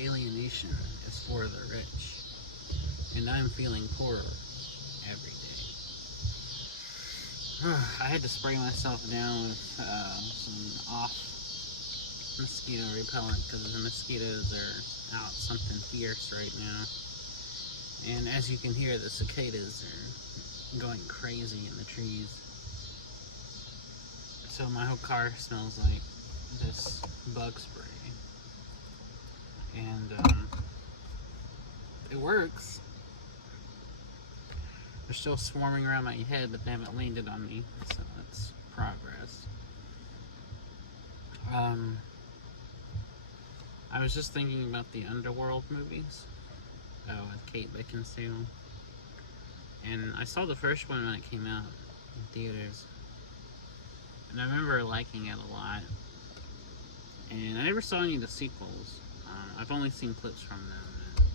alienation is for the rich, and I'm feeling poorer every day. I had to spray myself down with some off mosquito repellent because the mosquitoes are out something fierce right now. And as you can hear, the cicadas are going crazy in the trees. So my whole car smells like this bug spray. And it works. They're still swarming around my head, but they haven't landed on me, so that's progress. I was just thinking about the Underworld movies with Kate Beckinsale. And I saw the first one when it came out in theaters. And I remember liking it a lot. And I never saw any of the sequels. I've only seen clips from them. And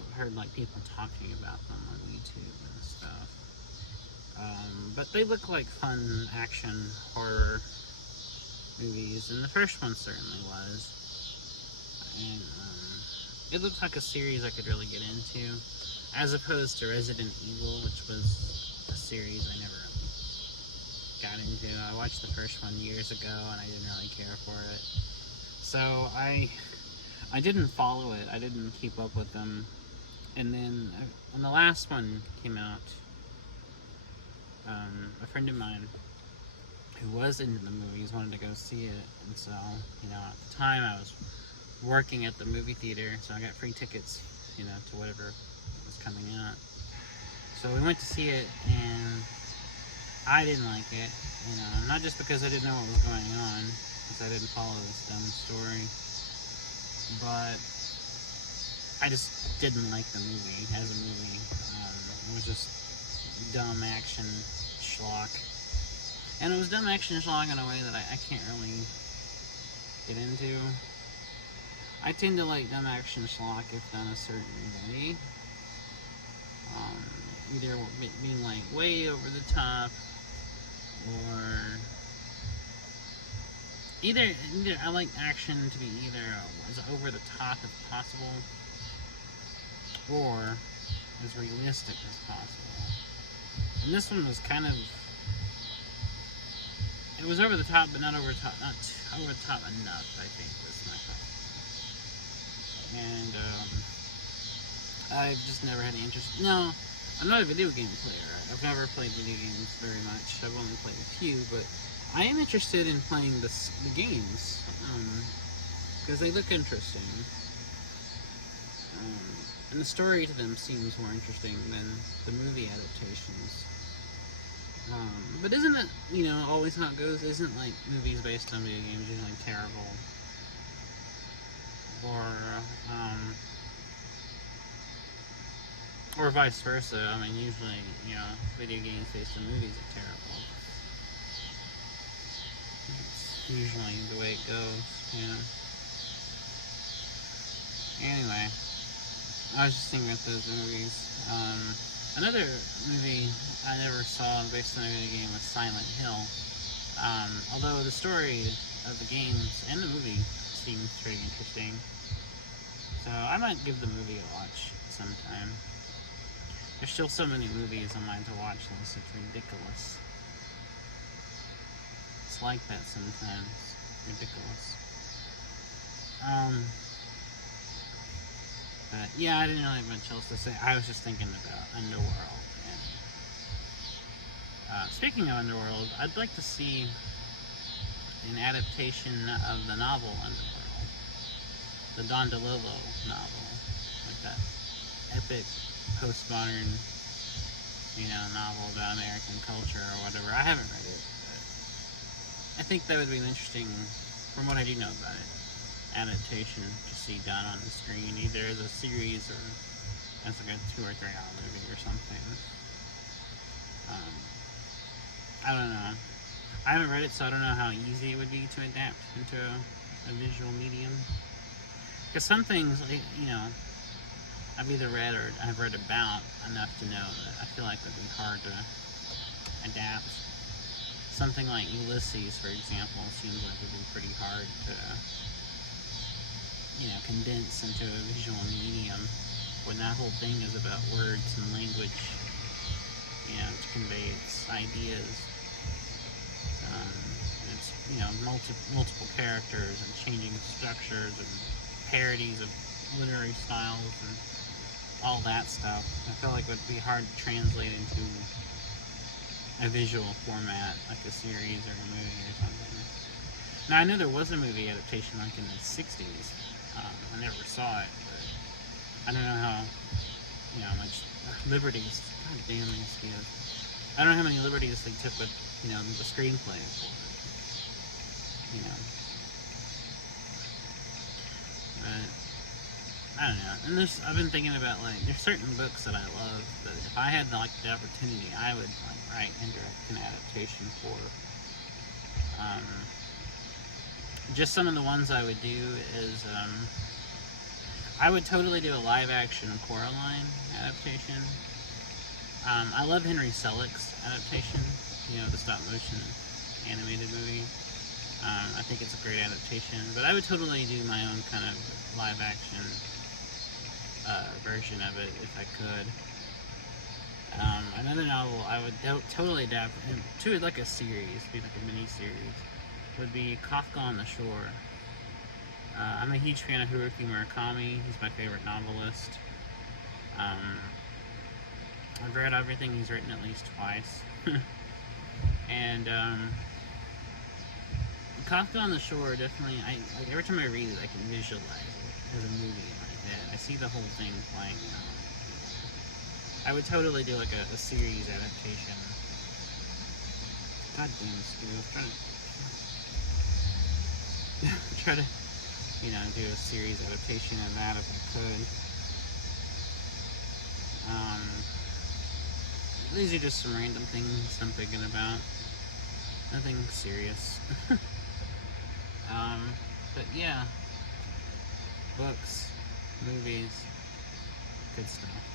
I've heard like people talking about them on YouTube and stuff. But they look like fun action horror movies, and the first one certainly was. And it looks like a series I could really get into, as opposed to Resident Evil, which was a series I never really got into. I watched the first one years ago, and I didn't really care for it. So I didn't follow it. I didn't keep up with them. And then when the last one came out, a friend of mine who was into the movies wanted to go see it, and so, you know, at the time I was working at the movie theater, so I got free tickets, you know, to whatever was coming out. So we went to see it, and I didn't like it, you know, not just because I didn't know what was going on, because I didn't follow this dumb story, but I just didn't like the movie as a movie. It was just dumb action schlock. And it was dumb action schlock in a way that I can't really get into. I tend to like dumb action schlock if done a certain way. Either being like way over the top, or either I like action to be either as over the top as possible, or as realistic as possible. And this one was kind of, it was over the top, but not over the top enough, I think, was my thought. And I've just never had any interest. No, I'm not a video game player. I've never played video games very much. I've only played a few, but I am interested in playing the games, because they look interesting. And the story to them seems more interesting than the movie adaptations. But isn't it, you know, always how it goes? Isn't, like, movies based on video games usually terrible? Or vice versa. I mean, usually, you know, video games based on movies are terrible. It's usually the way it goes, you know. Anyway, I was just thinking about those movies. Another movie I never saw based on a video game was Silent Hill. Although the story of the games and the movie seems pretty interesting. So I might give the movie a watch sometime. There's still so many movies on mine to watch list, it's ridiculous. It's like that sometimes. Ridiculous. But yeah, I didn't really have much else to say. I was just thinking about Underworld. And speaking of Underworld, I'd like to see an adaptation of the novel Underworld, the Don DeLillo novel, like that epic postmodern, you know, novel about American culture or whatever. I haven't read it, but I think that would be an interesting, from what I do know about it, adaptation to see done on the screen, either as a series or as like a 2 or 3 hour movie or something. I don't know. I haven't read it, so I don't know how easy it would be to adapt into a visual medium. Because some things, you know, I've either read or I've read about enough to know that I feel like it would be hard to adapt. Something like Ulysses, for example, seems like it would be pretty hard to condensed into a visual medium, when that whole thing is about words and language, to convey its ideas. It's, multiple characters and changing structures and parodies of literary styles and all that stuff. I feel like it would be hard to translate into a visual format, like a series or a movie or something. Now, I know there was a movie adaptation like in the 60s. I never saw it, but I don't know how, much liberties, god damn mosquitoes. I don't know how many liberties they took with, the screenplay for it. But, I don't know. And I've been thinking about, there's certain books that I love, but if I had, the opportunity, I would, write and direct an adaptation for. Just some of the ones I would do is, I would totally do a live-action Coraline adaptation. I love Henry Selick's adaptation, the stop-motion animated movie. I think it's a great adaptation, but I would totally do my own kind of live-action version of it if I could. Another novel I would totally adapt into like a series, be like a mini-series, would be Kafka on the Shore. I'm a huge fan of Haruki Murakami. He's my favorite novelist. I've read everything he's written at least twice. And Kafka on the Shore definitely, every time I read it, I can visualize it as a movie in my head. I see the whole thing playing out. I would totally do like a series adaptation. God damn it, try to do a series adaptation of that if I could. These are just some random things I'm thinking about. Nothing serious. But yeah, books, movies, good stuff.